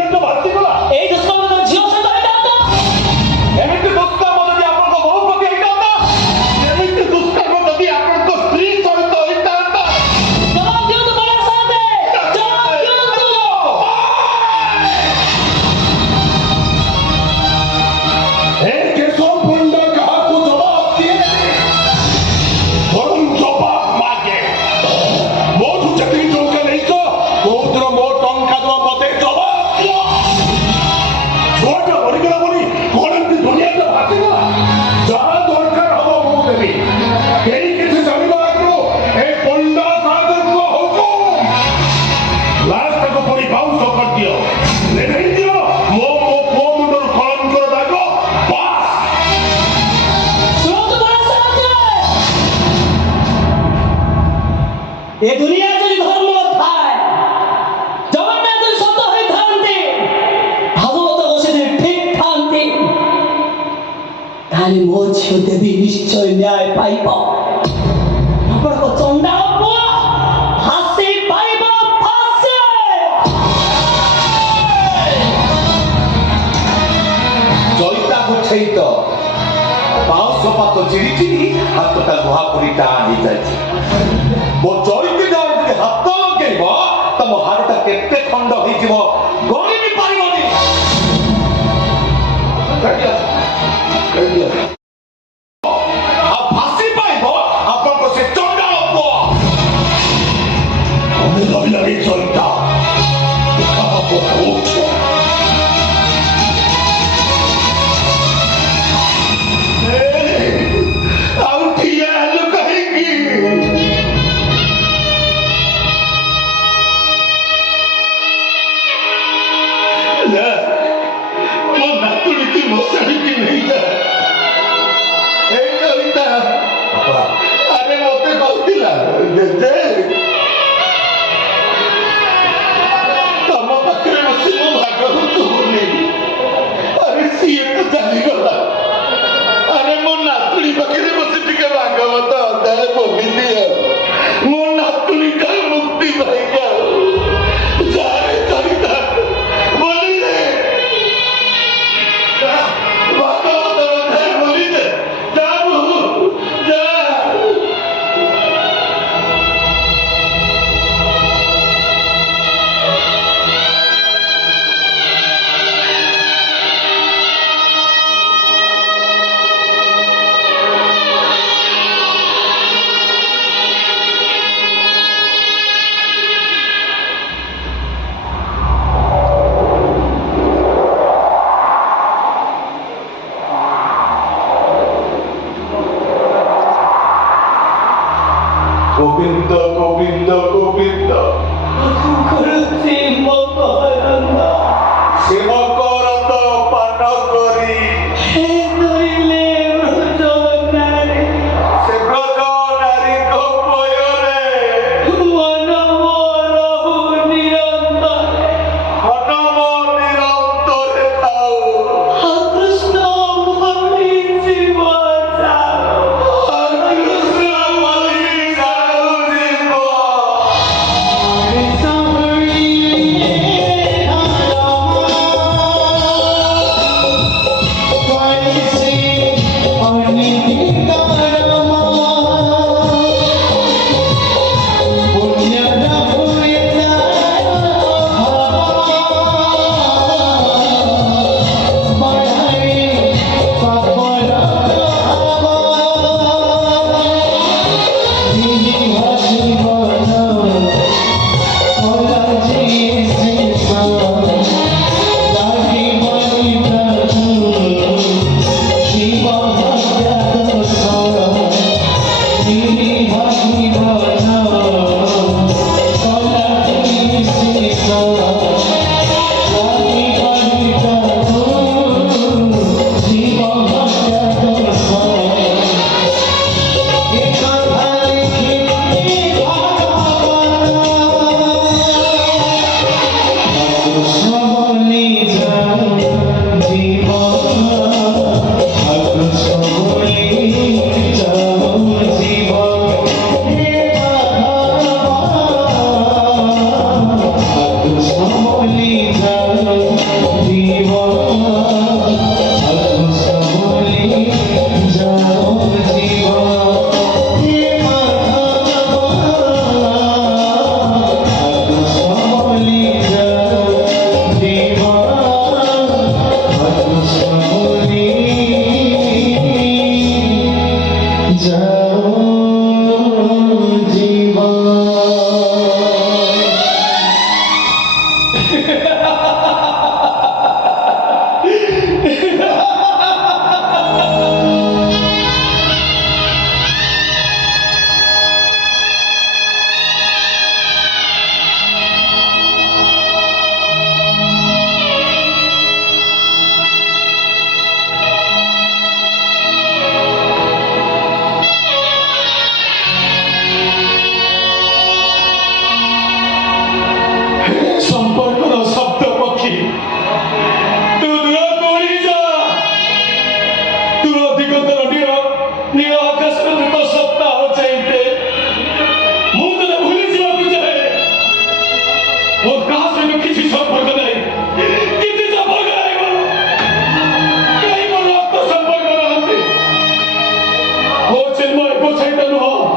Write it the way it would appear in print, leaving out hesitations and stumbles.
ଦୁନିଆ ତ ଭାସିଗଲା ଏଇ ଦୁଷ୍କର୍ମ ଝିଅ ସହିତ ହେଇଥାନ୍ତା ଏମିତି ଦୁଷ୍କର୍ମ ଯଦି ଆପଣଙ୍କ ବୋହୂ ପ୍ରତି ହେଇଥାନ୍ତା ଏମିତି ଦୁଷ୍କର୍ମ ଯଦି ଆପଣଙ୍କ ସ୍ତ୍ରୀ ସହିତ ହେଇଥାନ୍ତା ଜବାବ ଦିଅନ୍ତୁ ବଡ଼ ସାହେବ ଜବାବ ଦିଅନ୍ତୁ ଏ କେଶବ ପଣ୍ଡା କାହାକୁ ଜବାବ ଦିଏ ବରଂ ଜବାବ ମାଗେ ମୋଠୁ ଯେତିକି ଟଙ୍କା ନେଇଛ କୋଉଥିର ମୋ ଟଙ୍କା ଦବ ମତେ ଜବାବ ଦିଅ ଛୁଆଟା ମରିଗଲା ବୋଲି କଣ ଏମିତି ଦୁନିଆଟା ଭାସିଗଲା ଯାହା ଦରକାର ହବ ମୁଁ ଦେବି କେହି କିଛି ଜାଣିବା ଆଗରୁ ଏ ପଣ୍ଡା ସାହେବଙ୍କ ହୁକୁମ ଲାଷ୍ଟକୁ ପୁଣି ବାଉଁଶ କରିଦିଅ ନେଇ ଦିଅ ମୋ ପୁଅ ମୁଣ୍ଡରୁ କଳଙ୍କର ଦାଗ ବାସ୍ ଶୁଣନ୍ତୁ ବଡ଼ ସାହେବ ଏ ଦୁନିଆ ଯଦି ଧର୍ମ ଥାଏ ଜଗନ୍ନାଥ ଯଦି ସତ ହୋଇଥାନ୍ତି ଭାଗବତ ବସି ଠିକ ଥାନ୍ତି ତାହେଲେ ମୋ ଝିଅ ଦେବୀ ନିଶ୍ଚୟ ନ୍ୟାୟ ପାଇବ ଆପଣଙ୍କ ଚଣ୍ଡାଳ ପୁଅ ଫାଶୀ ପାଇବ ଫାଶୀ ଜଇତା ଗୁଛେଇତ ବାଉଁଶ ପାତ ଚିରି ଚିରି ହାତଟା ଲୁହା ପରି ଟାଣ ହେଇଯାଇଛି ମୋ ଜଇତି ଯାଅ ଯଦି ହାତ ଲଗେଇବ ତମ ହାତଟା କେତେ ଖଣ୍ଡ ହେଇଯିବ ଗଣି ବି ପାରିବନି ଆଉ ଫାଶୀ ପାଇବ ଆପଣଙ୍କ ସେ ଚଣ୍ଡାଳ ପୁଅ ଆମେ ରହିଲା ଏଇ ଜଇତା କାହାକୁ କହୁଛ ଆଉ ଠିଆ ହେଲୁ କାହିଁକି ମୋ ନାତୁଣୀକି ମଶାଣିକି ନେଇଯା ତା ସହିତ କିଛି ସମ୍ପର୍କ ନାହିଁ କିଛି ସମ୍ପର୍କ ନାହିଁ ମୋର କେହି ମୋର ରକ୍ତ ସମ୍ପର୍କ ନାହାନ୍ତି ମୋ ଚିନ୍ମୟ ସହିତ ନୁହଁ